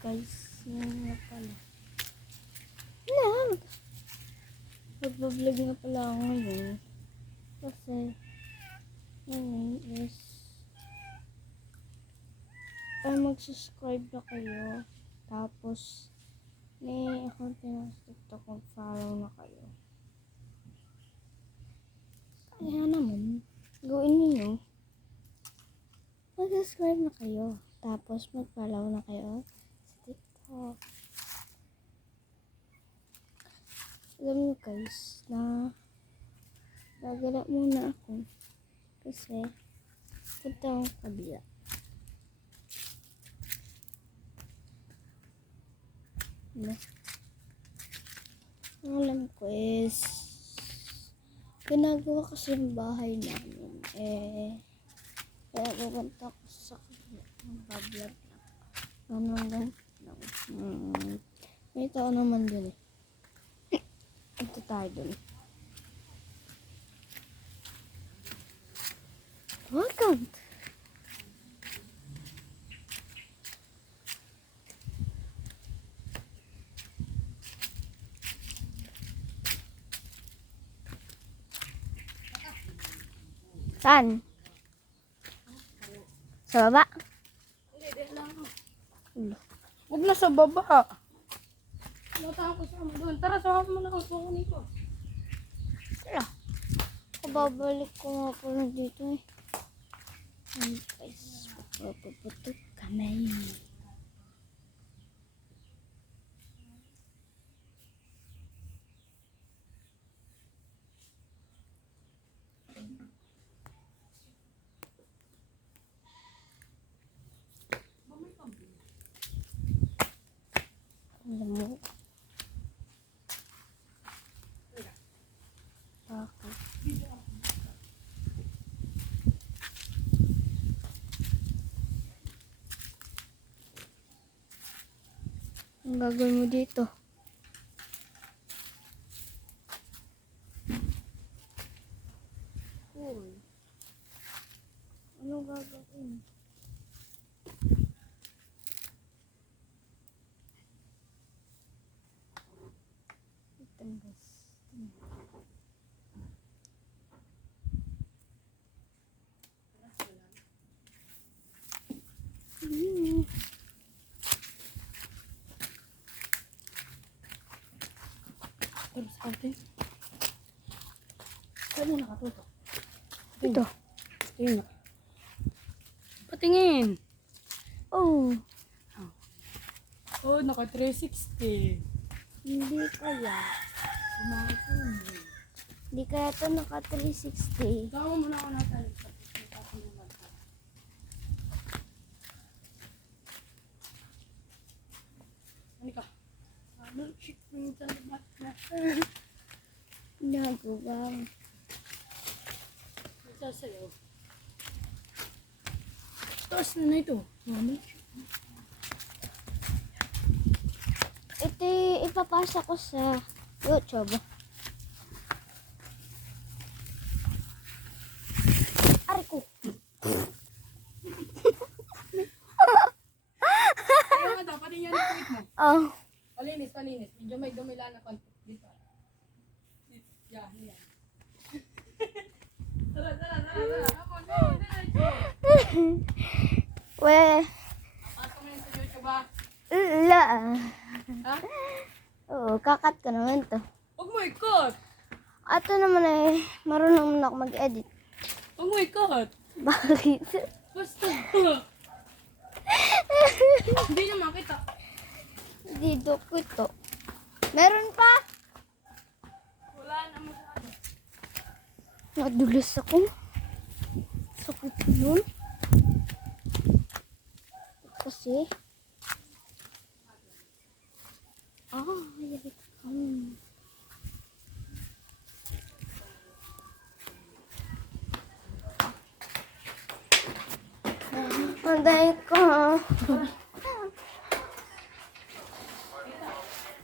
guys, yun nga pala. Lang! Magbablog nga pala ako ngayon. Kasi, ngayon is, mag-subscribe na kayo. Tapos, may account na sa TikTok, mag-follow na kayo. Kaya naman, gawin niyo. Mag-subscribe na kayo. Tapos, mag-follow na kayo sa TikTok. Alam niyo guys, na gagala muna ako. Kasi, punta akong kabila. Ang alam ko is, ginagawa kasi yung bahay namin. Kaya pupunta ko sa kabila. Mag-vlog lang. May tao naman dun eh. Ito tayo dun. Welcome! Saan? Sa baba? Hindi lang. Huwag na sa baba. Natawa ko sa doon. Tara, sama mo na ako sa kunin ko. Wala. Kababalik ko nga pala dito eh. Guys, puputok kami. Alam mo. Bakit? Ang gagawin mo dito? Cool. Ano gagawin? Guys. Tara sa atin. Saan mo nakatuto? Ito. Tingin. Patingin. Oh. Oh, naka 360. Hindi kaya. Hindi kaya ito naka 360. Tama mo na ako natin. Ano ka? Ano? Shit, minsan naman na. Nagubang. Sasayaw. Taas na ito. Ano? Ito ipapasa ko sa YouTube. Ari ko. Ayaw nga daw, pati yan ang tweet mo. Oh. Palinis. Medyo may dumila na konti. Dito. Yan. Tara. Come on, go. Diretso. Well, Pasok mo yun sa YouTube ba? la. Ha? Oo, kakat ko naman to. Huwag mo ikot. Ato naman eh, marunong na ako mag-edit. Huwag mo ikot. Bakit? Basta. Hindi na makita. Dito ko ito. Meron pa? Wala na masyado. Nadulas ako. Sakit nun. Kasi. Yabit. Anday ko.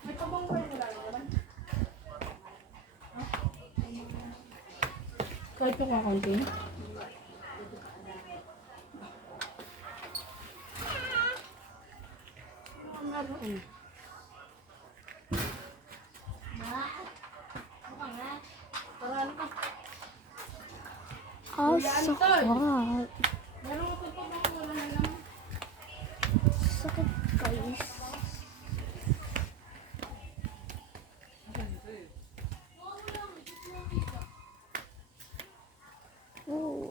May tabang pa rin wala naman. Kahit yung kakunti. naroon. Paraan ka. Ah, Kuya sakit. Meron ko pa bang wala na lang? Sakit, guys.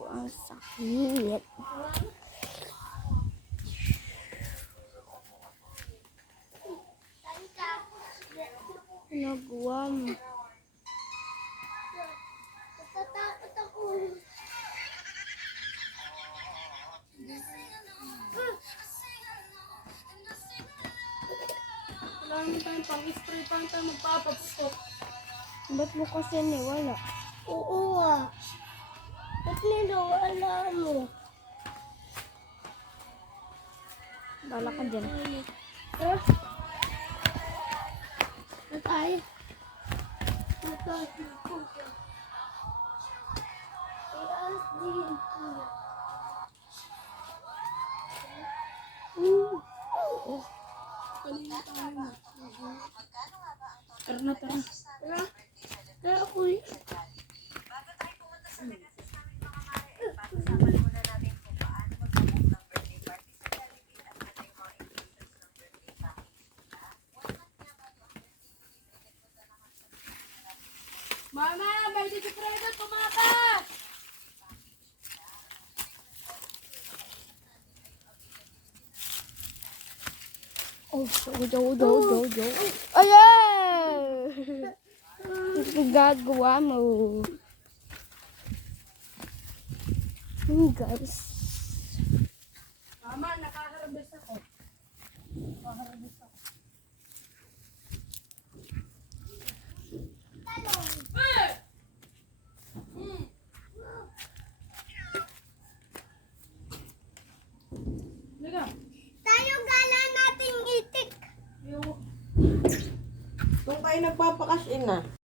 Ang sakit. Nagawa mo. Natatakot ako. Wala naman tayong pang-spray pa tayo magpapaputok. Ba't mo kasi niwala? Oo ah. Ba't niwala mo? Bala ka dyan. Natay. Natay ko. Taas din. Kanina tayo na. Tara na, tara. Tara. Tara ako eh. Mama, may dito private, tumakas! Oh, do. Ayan! Ano gagawa mo? Guys. Mama, nakaharvest ako. Nakaharvest ako. Eh! Liga. Tayo gala natin itik. Yung Kung kayo nagpapakas in na.